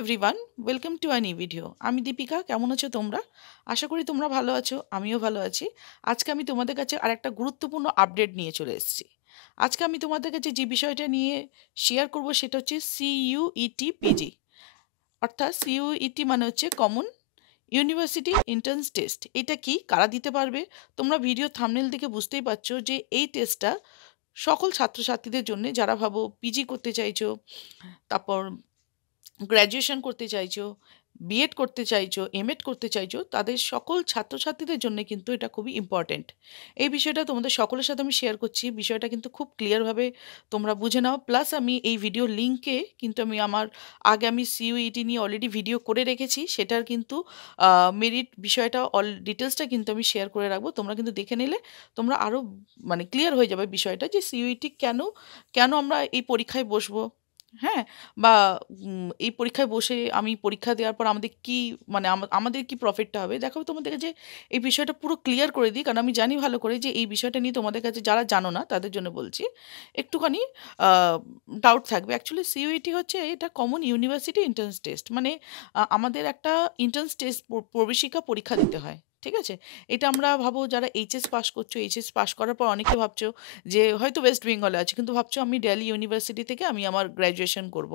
Everyone, welcome to a new video. আমি দীপিকা। কেমন আছো তোমরা? আশা করি তোমরা ভালো আছো, আমিও ভালো আছি। আজকে আমি তোমাদের কাছে আরেকটা গুরুত্বপূর্ণ আপডেট নিয়ে চলে এসেছি। আজকে আমি তোমাদের কাছে যে বিষয়টা নিয়ে শেয়ার করব সেটা হচ্ছে সিইউইটি পিজি, অর্থাৎ সিইউইটি মানে হচ্ছে কমন ইউনিভার্সিটি এন্ট্রান্স টেস্ট। এটা কি, কারা দিতে পারবে? তোমরা ভিডিও থাম্বনেল দেখে বুঝতেই পারছো যে এই টেস্টটা সকল ছাত্রছাত্রীদের জন্য, যারা ভাবো পিজি করতে চাইছো, তারপর গ্র্যাজুয়েশন করতে চাইছো, বিএড করতে চাইছো, এমএড করতে চাইছো, তাদের সকল ছাত্রছাত্রীদের জন্য কিন্তু এটা খুবই ইম্পর্ট্যান্ট। এই বিষয়টা তোমাদের সকলের সাথে আমি শেয়ার করছি। বিষয়টা কিন্তু খুব ক্লিয়ারভাবে তোমরা বুঝে নাও। প্লাস আমি এই ভিডিও লিঙ্কে কিন্তু আমি আমার আগে আমি সিইউইটি নিয়ে অলরেডি ভিডিও করে রেখেছি, সেটার কিন্তু মেরিট বিষয়টা ডিটেলসটা কিন্তু আমি শেয়ার করে রাখবো। তোমরা কিন্তু দেখে নিলে তোমরা আরও মানে ক্লিয়ার হয়ে যাবে বিষয়টা, যে সিইউইটি কেন কেন আমরা এই পরীক্ষায় বসবো, হ্যাঁ? বা এই পরীক্ষায় বসে আমি পরীক্ষা দেওয়ার পর আমাদের কি মানে আমাদের কি প্রফিটটা হবে। দেখো তোমাদের কাছে এই বিষয়টা পুরো ক্লিয়ার করে দিই, কারণ আমি জানি ভালো করে যে এই বিষয়টা নিয়ে তোমাদের কাছে যারা জানো না তাদের জন্য বলছি। একটুখানি ডাউট থাকবে। অ্যাকচুয়ালি সিইউইটি হচ্ছে এটা কমন ইউনিভার্সিটি এন্ট্রান্স টেস্ট, মানে আমাদের একটা এন্ট্রান্স টেস্ট, প্রবেশিকা পরীক্ষা দিতে হয়। ঠিক আছে? এটা আমরা ভাবো যারা এইচএস পাস করছো, এইচএস পাস করার পর অনেকে ভাবছো যে হয়তো ওয়েস্ট বেঙ্গলে আছে, কিন্তু ভাবছো আমি দিল্লি ইউনিভার্সিটি থেকে আমি আমার গ্র্যাজুয়েশন করব,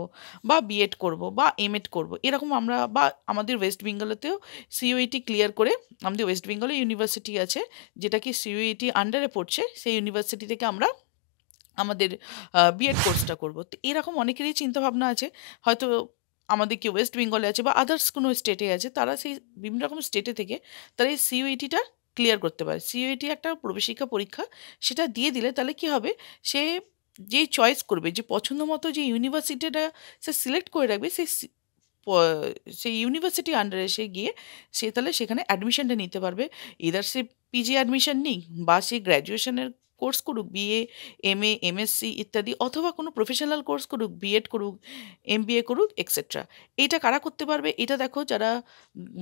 বা বিএড করব, বা এমএড করব। এরকম আমরা বা আমাদের ওয়েস্ট বেঙ্গলেতেও সিইউইটি ক্লিয়ার করে, আমাদের ওয়েস্ট বেঙ্গলে ইউনিভার্সিটি আছে যেটা কি সিইউইটি আন্ডারে পড়ছে, সেই ইউনিভার্সিটি থেকে আমরা আমাদের বিএড কোর্সটা করব। তো এরকম অনেকেরই চিন্তাভাবনা আছে। হয়তো আমাদের কেউ ওয়েস্ট বেঙ্গলে আছে বা আদার্স কোনো স্টেটে আছে, তারা সেই বিভিন্ন রকম স্টেটে থেকে তারা এই সিইউইটিটা ক্লিয়ার করতে পারে। সিইউইটি একটা প্রবেশিকা পরীক্ষা, সেটা দিয়ে দিলে তাহলে কি হবে, সে যেই চয়েস করবে, যে পছন্দ মতো যে ইউনিভার্সিটিটা সে সিলেক্ট করে রাখবে, সেই ইউনিভার্সিটি আন্ডারে সে গিয়ে সে তাহলে সেখানে অ্যাডমিশনটা নিতে পারবে। ইদার সে পিজি অ্যাডমিশন নিক, বা সে গ্র্যাজুয়েশনের কোর্স করুক, বিএ, এমএ, এমএসসি ইত্যাদি, অথবা কোনো প্রফেশনাল কোর্স করুক, বিএড করুক, এমবিএ করুক, এক্সেট্রা। এইটা কারা করতে পারবে? এটা দেখো যারা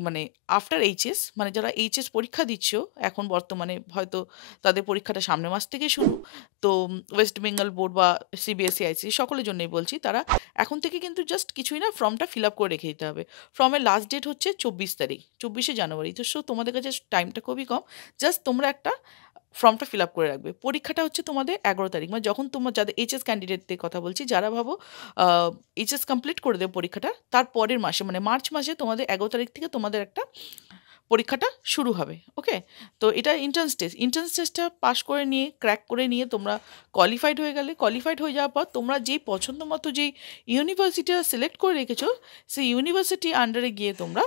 মানে আফটার এইচএস, মানে যারা এইচএস পরীক্ষা দিচ্ছ এখন বর্তমানে, হয়তো তাদের পরীক্ষাটা সামনের মাস থেকে শুরু। তো ওয়েস্ট বেঙ্গল বোর্ড বা সিবিএসই, আইসিএসই সকলের জন্যই বলছি, তারা এখন থেকে কিন্তু জাস্ট কিছুই না, ফর্মটা ফিল আপ করে রেখে দিতে হবে। ফর্মের লাস্ট ডেট হচ্ছে 24 তারিখ, 24শে জানুয়ারি। তো তোমাদের কাছে টাইমটা খুবই কম। জাস্ট তোমরা একটা ফর্মটা ফিল আপ করে রাখবে। পরীক্ষাটা হচ্ছে তোমাদের 11 তারিখ, মানে যখন তোমার যাদের এইচএস ক্যান্ডিডেটদের কথা বলছি, যারা ভাবো এইচএস কমপ্লিট করে দেবে পরীক্ষাটা, তার পরের মাসে মানে মার্চ মাসে তোমাদের 11 তারিখ থেকে তোমাদের একটা পরীক্ষাটা শুরু হবে। ওকে? তো এটা এন্ট্রান্স টেস্ট। এন্ট্রান্স টেস্টটা পাস করে নিয়ে, ক্র্যাক করে নিয়ে তোমরা কোয়ালিফাইড হয়ে গেলে, কোয়ালিফাইড হয়ে যাওয়ার পর তোমরা যেই পছন্দ মতো যেই ইউনিভার্সিটিটা সিলেক্ট করে রেখেছো, সেই ইউনিভার্সিটি আন্ডারে গিয়ে তোমরা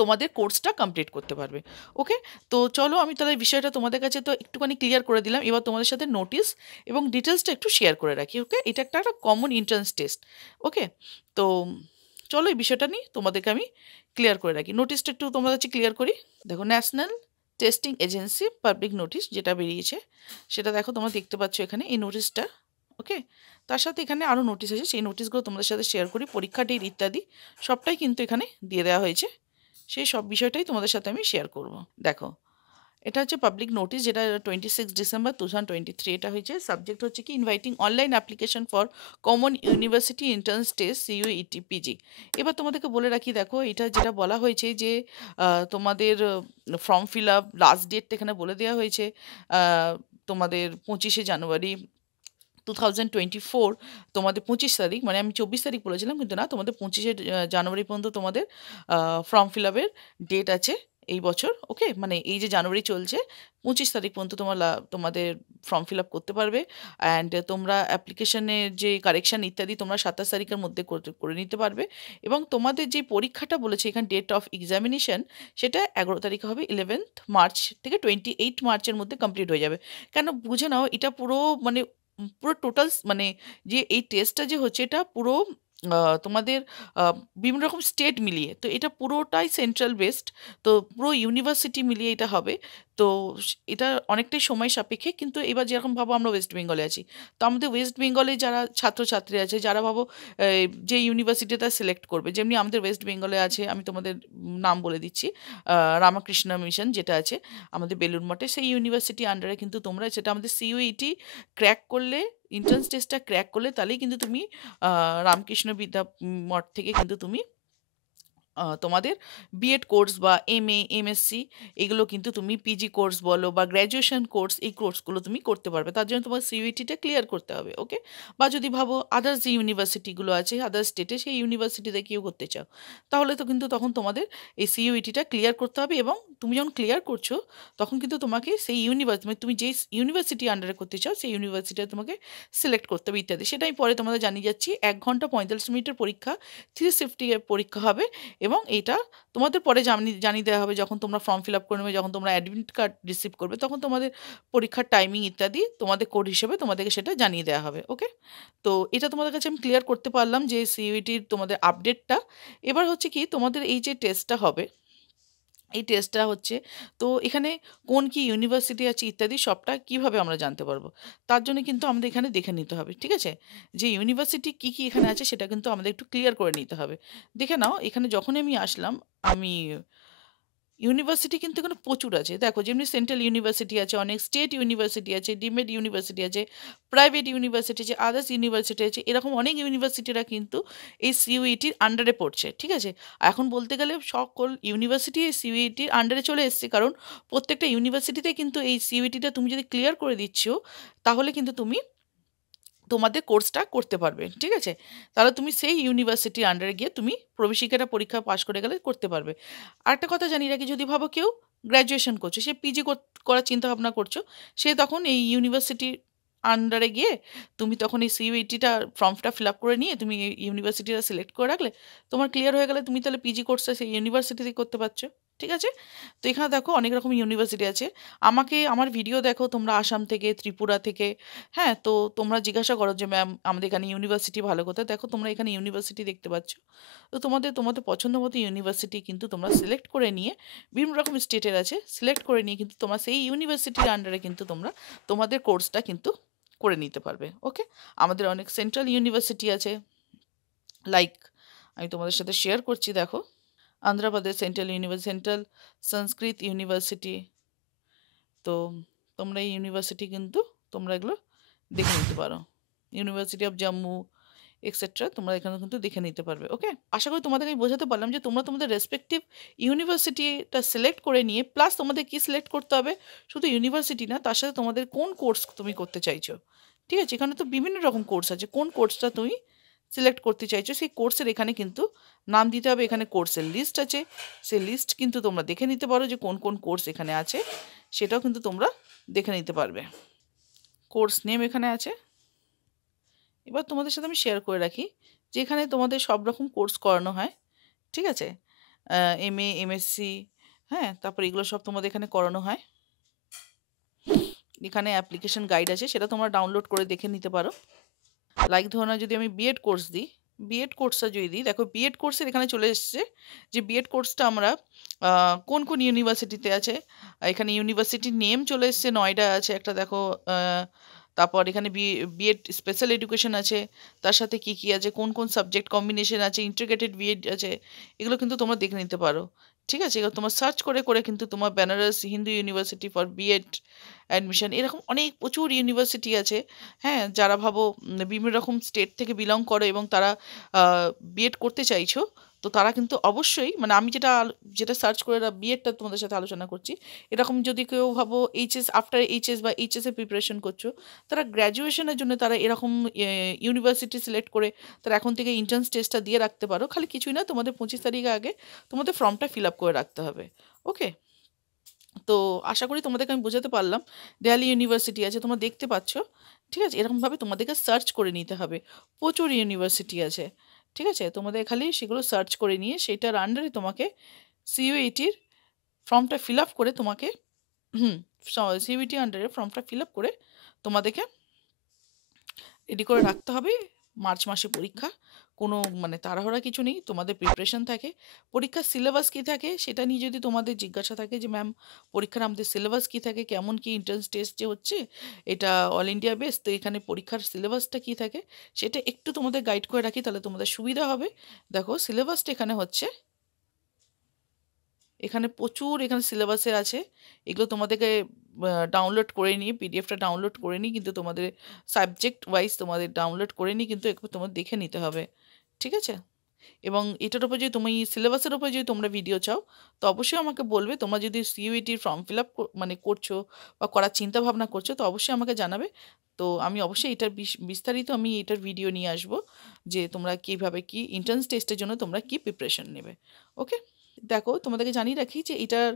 তোমাদের কোর্সটা কমপ্লিট করতে পারবে। ওকে? তো চলো আমি তাহলে বিষয়টা তোমাদের কাছে তো একটুখানি ক্লিয়ার করে দিলাম। এবার তোমাদের সাথে নোটিস এবং ডিটেলসটা একটু শেয়ার করে রাখি। ওকে? এটা একটা কমন এন্ট্রান্স টেস্ট। ওকে? তো চলো এই বিষয়টা নিয়ে তোমাদেরকে আমি ক্লিয়ার করে রাখি। নোটিসটা একটু তোমাদের কাছে ক্লিয়ার করি। দেখো, national testing agency public notice যেটা বেরিয়েছে, সেটা দেখো তোমরা দেখতে পাচ্ছ এখানে এই নোটিশটা। ওকে? তার সাথে এখানে আরও নোটিশ আছে, সেই নোটিশগুলো তোমাদের সাথে শেয়ার করি। পরীক্ষা ডেট ইত্যাদি সবটাই কিন্তু এখানে দিয়ে দেওয়া হয়েছে। সেই সব বিষয়টাই তোমাদের সাথে আমি শেয়ার করব। দেখো, এটা হচ্ছে পাবলিক নোটিশ, যেটা 26 ডিসেম্বর 2023 এটা হয়েছে। সাবজেক্ট হচ্ছে কি, inviting online application for common university entrance test CUET PG. এবার তোমাদেরকে বলে রাখি, দেখো এটা যেটা বলা হয়েছে যে তোমাদের ফর্ম ফিল আপ লাস্ট ডেটটা এখানে বলে দেওয়া হয়েছে তোমাদের 25শে জানুয়ারি 2024। তোমাদের 25 তারিখ, মানে আমি 24 তারিখ বলেছিলাম কিন্তু না, তোমাদের 25শে জানুয়ারি পর্যন্ত তোমাদের ফর্ম ফিল আপের ডেট আছে এই বছর। ওকে? মানে এই যে জানুয়ারি চলছে, 25 তারিখ পর্যন্ত তোমাদের ফর্ম ফিল আপ করতে পারবে। অ্যান্ড তোমরা অ্যাপ্লিকেশনের যে কারেকশান ইত্যাদি তোমরা 27 তারিখের মধ্যে করে নিতে পারবে। এবং তোমাদের যে পরীক্ষাটা বলেছে এখানে, ডেট অফ এক্সামিনেশন, সেটা 11 তারিখে হবে। 11 মার্চ থেকে 28 মার্চের মধ্যে কমপ্লিট হয়ে যাবে। কেন, বুঝে নাও, এটা পুরো মানে পুরো টোটাল মানে যে এই টেস্টটা যে হচ্ছে, এটা পুরো তোমাদের বিভিন্ন রকম স্টেট মিলিয়ে, তো এটা পুরোটাই সেন্ট্রাল বেসড। তো পুরো ইউনিভার্সিটি মিলিয়ে এটা হবে। তো এটা অনেকটাই সময় সাপেক্ষে। কিন্তু এবার যেরকম ভাবো আমরা ওয়েস্ট বেঙ্গলে আছি, তো আমাদের ওয়েস্ট বেঙ্গলে যারা ছাত্রছাত্রী আছে, যারা ভাবো যে ইউনিভার্সিটিটা সিলেক্ট করবে, যেমনি আমাদের ওয়েস্ট বেঙ্গলে আছে, আমি তোমাদের নাম বলে দিচ্ছি, রামাকৃষ্ণ মিশন যেটা আছে আমাদের বেলুড় মঠে, সেই ইউনিভার্সিটি আন্ডারে কিন্তু তোমরা, সেটা আমাদের সিইউইটি ক্র্যাক করলে এন্ট্রান্স টেস্টটা ক্র্যাক করলে তাহলেই কিন্তু তুমি রামকৃষ্ণ বিদ্যা মঠ থেকে কিন্তু তুমি তোমাদের বিএড কোর্স বা এমএ এমএসসি এগুলো কিন্তু তুমি পিজি কোর্স বলো বা গ্র্যাজুয়েশন কোর্স এই কোর্সগুলো তুমি করতে পারবে। তার জন্য তোমার সিইউইটিটা ক্লিয়ার করতে হবে, ওকে? বা যদি ভাবো আদার্স যে ইউনিভার্সিটিগুলো আছে আদার্স স্টেটে সেই ইউনিভার্সিটিতে কেউ করতে চাও, তাহলে তো কিন্তু তখন তোমাদের এই সিইউইটিটা ক্লিয়ার করতে হবে। এবং তুমি যখন ক্লিয়ার করছো তখন কিন্তু তোমাকে সেই ইউনিভার্সিটি মানে তুমি যেই ইউনিভার্সিটি আন্ডারে করতে চাও সেই ইউনিভার্সিটিটা তোমাকে সিলেক্ট করতে হবে ইত্যাদি। সেটা আমি পরে তোমাদের জানিয়ে যাচ্ছি। 1 ঘন্টা 45 মিনিটের পরীক্ষা, 360 এর পরীক্ষা হবে। এবং এইটা তোমাদের পরে জানিয়ে দেওয়া হবে যখন তোমরা ফর্ম ফিল আপ করে নেবে, যখন তোমরা অ্যাডমিট কার্ড রিসিভ করবে, তখন তোমাদের পরীক্ষার টাইমিং ইত্যাদি তোমাদের কোড হিসেবে তোমাদেরকে সেটা জানিয়ে দেওয়া হবে, ওকে? তো এটা তোমাদের কাছে আমি ক্লিয়ার করতে পারলাম যে সিইউইটির তোমাদের আপডেটটা। এবার হচ্ছে কি তোমাদের এই যে টেস্টটা হবে, এই টেস্টটা হচ্ছে, তো এখানে কোন কি ইউনিভার্সিটি আছে ইত্যাদি সবটা কিভাবে আমরা জানতে পারবো? তার জন্য কিন্তু আমাদের এখানে দেখে নিতে হবে, ঠিক আছে? যে ইউনিভার্সিটি কি কি এখানে আছে সেটা কিন্তু আমাদের একটু ক্লিয়ার করে নিতে হবে। দেখে নাও এখানে যখনই আমি আসলাম, আমি ইউনিভার্সিটি কিন্তু এখানে প্রচুর আছে। দেখো যেমনি সেন্ট্রাল ইউনিভার্সিটি আছে, অনেক স্টেট ইউনিভার্সিটি আছে, ডিমেড ইউনিভার্সিটি আছে, প্রাইভেট ইউনিভার্সিটি আছে, আদার্স ইউনিভার্সিটি আছে। এরকম অনেক ইউনিভার্সিটিরা কিন্তু এই সিইউইটির আন্ডারে পড়ছে, ঠিক আছে? আর এখন বলতে গেলে সকল ইউনিভার্সিটি এই সিইউইটির আন্ডারে চলে এসছে, কারণ প্রত্যেকটা ইউনিভার্সিটিতে কিন্তু এই সিইউইটিটা তুমি যদি ক্লিয়ার করে দিচ্ছ, তাহলে কিন্তু তুমি তোমাদের কোর্সটা করতে পারবে, ঠিক আছে? তাহলে তুমি সেই ইউনিভার্সিটির আন্ডারে গিয়ে তুমি প্রবেশিকাটা পরীক্ষা পাশ করে গেলে করতে পারবে। আরেকটা কথা জানিয়ে রাখি, যদি ভাবো কেউ গ্র্যাজুয়েশন করছে, সে পিজি করার চিন্তা ভাবনা করছো, সে তখন এই ইউনিভার্সিটির আন্ডারে গিয়ে তুমি তখন এই সিইউইটিটা ফর্মটা ফিল আপ করে নিয়ে তুমি এই ইউনিভার্সিটিটা সিলেক্ট করে রাখলে, তোমার ক্লিয়ার হয়ে গেলে তুমি তাহলে পিজি কোর্সটা সেই ইউনিভার্সিটিতেই করতে পারছো, ঠিক আছে? তো এখানে দেখো অনেক রকম ইউনিভার্সিটি আছে। আমার ভিডিও দেখো তোমরা আসাম থেকে, ত্রিপুরা থেকে, হ্যাঁ? তো তোমরা জিজ্ঞাসা করো যে ম্যাম আমাদের এখানে ইউনিভার্সিটি ভালো কোথায়? দেখো তোমরা এখানে ইউনিভার্সিটি দেখতে পাচ্ছ। তো তোমাদের পছন্দ মতো ইউনিভার্সিটি কিন্তু তোমরা সিলেক্ট করে নিয়ে, বিভিন্ন রকম স্টেটের আছে, সিলেক্ট করে নিয়ে কিন্তু তোমরা সেই ইউনিভার্সিটির আন্ডারে কিন্তু তোমরা তোমাদের কোর্সটা কিন্তু করে নিতে পারবে, ওকে? আমাদের অনেক সেন্ট্রাল ইউনিভার্সিটি আছে, লাইক আমি তোমাদের সাথে শেয়ার করছি, দেখো আন্ধ্রপ্রদেশ সেন্ট্রাল সংস্কৃত ইউনিভার্সিটি। তো তোমরা এই ইউনিভার্সিটি কিন্তু তোমরা এগুলো দেখে নিতে পারো। ইউনিভার্সিটি অফ জম্মু এক্সেট্রা তোমরা এখানে কিন্তু দেখে নিতে পারবে, ওকে? আশা করি তোমাদেরকে আমি বোঝাতে পারলাম যে তোমরা তোমাদের রেসপেক্টিভ ইউনিভার্সিটিটা সিলেক্ট করে নিয়ে, প্লাস তোমাদের কি সিলেক্ট করতে হবে, শুধু ইউনিভার্সিটি না, তার সাথে তোমাদের কোন কোর্স তুমি করতে চাইছো, ঠিক আছে? এখানে তো বিভিন্ন রকম কোর্স আছে, কোন কোর্সটা তুমি সিলেক্ট করতে চাইছো সেই কোর্সের এখানে কিন্তু নাম দিতে হবে। এখানে কোর্সের লিস্ট আছে, সেই লিস্ট কিন্তু তোমরা দেখে নিতে পারো যে কোন কোন কোর্স এখানে আছে, সেটাও কিন্তু তোমরা দেখে নিতে পারবে। কোর্স নেম এখানে আছে। এবার তোমাদের সাথে আমি শেয়ার করে রাখি যে এখানে তোমাদের সব রকম কোর্স করানো হয়, ঠিক আছে? এমএ এমএসসি, হ্যাঁ, তারপর এগুলো সব তোমাদের এখানে করানো হয়। এখানে অ্যাপ্লিকেশন গাইড আছে, সেটা তোমরা ডাউনলোড করে দেখে নিতে পারো। লাইক ধরো না, যদি আমি বিএড কোর্স দিই, বিএড কোর্সটা যদি দিই, দেখো বিএড কোর্সের এখানে চলে এসছে যে বিএড কোর্সটা আমরা কোন কোন ইউনিভার্সিটিতে আছে। এখানে ইউনিভার্সিটির নেম চলে এসছে, নয়ডা আছে একটা, দেখো তারপর এখানে বিএড স্পেশাল এডুকেশন আছে, তার সাথে কি কি আছে, কোন কোন সাবজেক্ট কম্বিনেশন আছে, ইন্টিগ্রেটেড বিএড আছে, এগুলো কিন্তু তোমরা দেখে নিতে পারো, ঠিক আছে? এগুলো তোমার সার্চ করে করে কিন্তু তোমার Banaras Hindu university for BEd admission, এরকম অনেক প্রচুর ইউনিভার্সিটি আছে, হ্যাঁ? যারা ভাবো বিভিন্ন রকম স্টেট থেকে বিলং করো এবং তারা বিএড করতে চাইছো, তো তারা কিন্তু অবশ্যই, মানে আমি যেটা সার্চ করে বিএডটা তোমাদের সাথে আলোচনা করছি, এরকম যদি কেউ ভাবো এইচএস, আফটার এইচএস বা এইচএসের প্রিপারেশন করছো, তারা গ্র্যাজুয়েশনের জন্য তারা এরকম ইউনিভার্সিটি সিলেক্ট করে তারা এখন থেকে এন্ট্রান্স টেস্টটা দিয়ে রাখতে পারো। খালি কিছুই না, তোমাদের 25 তারিখের আগে তোমাদের ফর্মটা ফিল আপ করে রাখতে হবে, ওকে? তো আশা করি তোমাদেরকে আমি বোঝাতে পারলাম। দিল্লি ইউনিভার্সিটি আছে, তোমরা দেখতে পাচ্ছ, ঠিক আছে? এরকমভাবে তোমাদেরকে সার্চ করে নিতে হবে। প্রচুর ইউনিভার্সিটি আছে, ঠিক আছে? তোমাদের খালি সেগুলো সার্চ করে নিয়ে সেটার আন্ডারে তোমাকে সিইউইটির ফর্মটা ফিল আপ করে তোমাকে, হুম, সিইউইটি আন্ডারে ফর্মটা ফিল আপ করে তোমাদেরকে রেডি করে রাখতে হবে। মার্চ মাসে পরীক্ষা, কোনো মানে তাড়াহুড়া কিছু নেই, তোমাদের প্রিপারেশন থাকে। পরীক্ষার সিলেবাস কী থাকে সেটা নিয়ে যদি তোমাদের জিজ্ঞাসা থাকে যে ম্যাম পরীক্ষার আমাদের সিলেবাস কী থাকে, কেমন কি এন্ট্রান্স টেস্ট যে হচ্ছে, এটা অল ইন্ডিয়া বেস, তো এখানে পরীক্ষার সিলেবাসটা কী থাকে সেটা একটু তোমাদের গাইড করে রাখি, তাহলে তোমাদের সুবিধা হবে। দেখো সিলেবাসটা এখানে হচ্ছে, এখানে প্রচুর এখানে সিলেবাসে আছে, এগুলো তোমাদেরকে ডাউনলোড করে নিয়ে পিডিএফটা ডাউনলোড করে নিই, কিন্তু তোমাদের সাবজেক্ট ওয়াইজ তোমাদের ডাউনলোড করে নিই, কিন্তু একবার তোমার দেখে নিতে হবে, ঠিক আছে? এবং এটার উপর যদি তুমি সিলেবাসের উপর যদি তোমরা ভিডিও চাও, তো অবশ্যই আমাকে বলবে। তোমরা যদি সিইউইটির ফর্ম ফিল আপ মানে করছো বা করার চিন্তা ভাবনা করছো, তো অবশ্যই আমাকে জানাবে। তো আমি অবশ্যই এটার বিস্তারিত আমি এটার ভিডিও নিয়ে আসবো, যে তোমরা কীভাবে কি এন্ট্রান্স টেস্টের জন্য তোমরা কি প্রিপারেশন নেবে। ওকে, দেখো তোমাদেরকে জানিয়ে রাখি যে এটার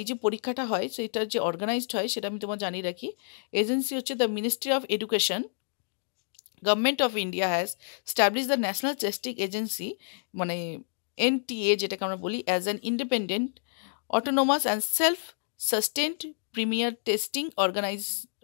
এই যে পরীক্ষাটা হয় সেটার যে অর্গানাইজড হয় সেটা আমি তোমার জানিয়ে রাখি। এজেন্সি হচ্ছে the ministry of education, government of India has establish the national testing agency, মানে এনটিএ যেটাকে আমরা বলি, as an independent, autonomous and self-sustained premier testing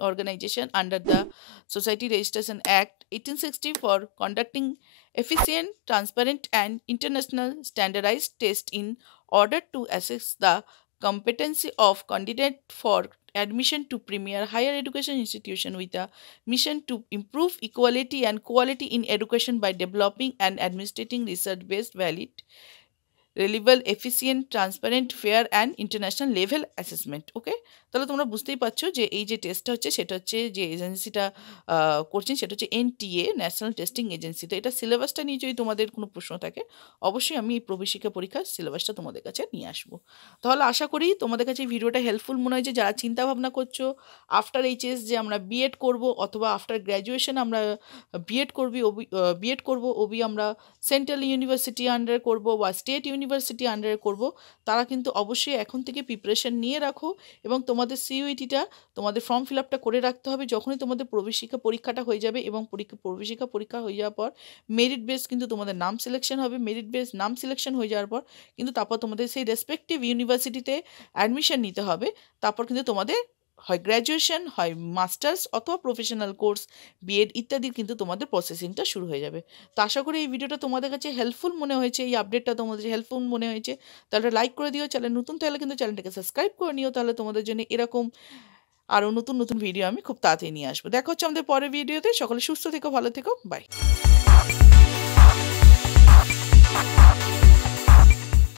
organization under the Society Registration Act 1860 for conducting efficient, transparent, and international standardized tests in order to assess the competency of candidate for admission to premier higher education institution with a mission to improve equality and quality in education by developing and administrating research-based valid, reliable, efficient, transparent, fair and international level assessment. Okay, তাহলে তোমরা বুঝতেই পারছো যে এই যে টেস্টটা হচ্ছে সেটা হচ্ছে যে এজেন্সিটা করছেন সেটা হচ্ছে এনটিএ, ন্যাশনাল টেস্টিং এজেন্সি। তো এটা সিলেবাসটা নিয়ে যদি তোমাদের কোনো প্রশ্ন থাকে, অবশ্যই আমি এই প্রবেশিকা পরীক্ষার সিলেবাসটা তোমাদের কাছে নিয়ে আসবো। তাহলে আশা করি তোমাদের কাছে এই ভিডিওটা হেল্পফুল মনে হয়, যে যারা চিন্তা ভাবনা করছো আফটার এইচএস যে আমরা বিএড করব, অথবা আফটার গ্র্যাজুয়েশন আমরা বিএড করব, ওবি আমরা সেন্ট্রাল ইউনিভার্সিটি আন্ডারে করব বা স্টেট ইউনিভার্সিটি আন্ডারে করব, তারা কিন্তু অবশ্যই এখন থেকে প্রিপারেশন নিয়ে রাখো। এবং তোমাদের সিইউইটিটা তোমাদের ফর্ম ফিল আপটা করে রাখতে হবে। যখনই তোমাদের প্রবেশিকা পরীক্ষাটা হয়ে যাবে এবং প্রবেশিকা পরীক্ষা হয়ে যাওয়ার পর মেরিট বেস কিন্তু তোমাদের নাম সিলেকশন হবে। মেরিট বেস নাম সিলেকশন হয়ে যাওয়ার পর কিন্তু তারপর তোমাদের সেই রেসপেক্টিভ ইউনিভার্সিটিতে অ্যাডমিশন নিতে হবে। তারপর কিন্তু তোমাদের হয় গ্র্যাজুয়েশন, হয় মাস্টার্স, অথবা প্রফেশনাল কোর্স, বিএড ইত্যাদির কিন্তু তোমাদের প্রসেসিংটা শুরু হয়ে যাবে। তো আশা করি এই ভিডিওটা তোমাদের কাছে হেল্পফুল মনে হয়েছে, এই আপডেটটা তোমাদের হেল্পফুল মনে হয়েছে। তাহলে লাইক করে দিও, চ্যানেল নতুন তাহলে কিন্তু চ্যানেলটাকে সাবস্ক্রাইব করে নিও, তাহলে তোমাদের জন্য এরকম আরও নতুন নতুন ভিডিও আমি খুব তাড়াতাড়ি নিয়ে আসবো। দেখা হচ্ছে আমাদের পরের ভিডিওতে। সকলে সুস্থ থেকো, ভালো থেকো, বাই।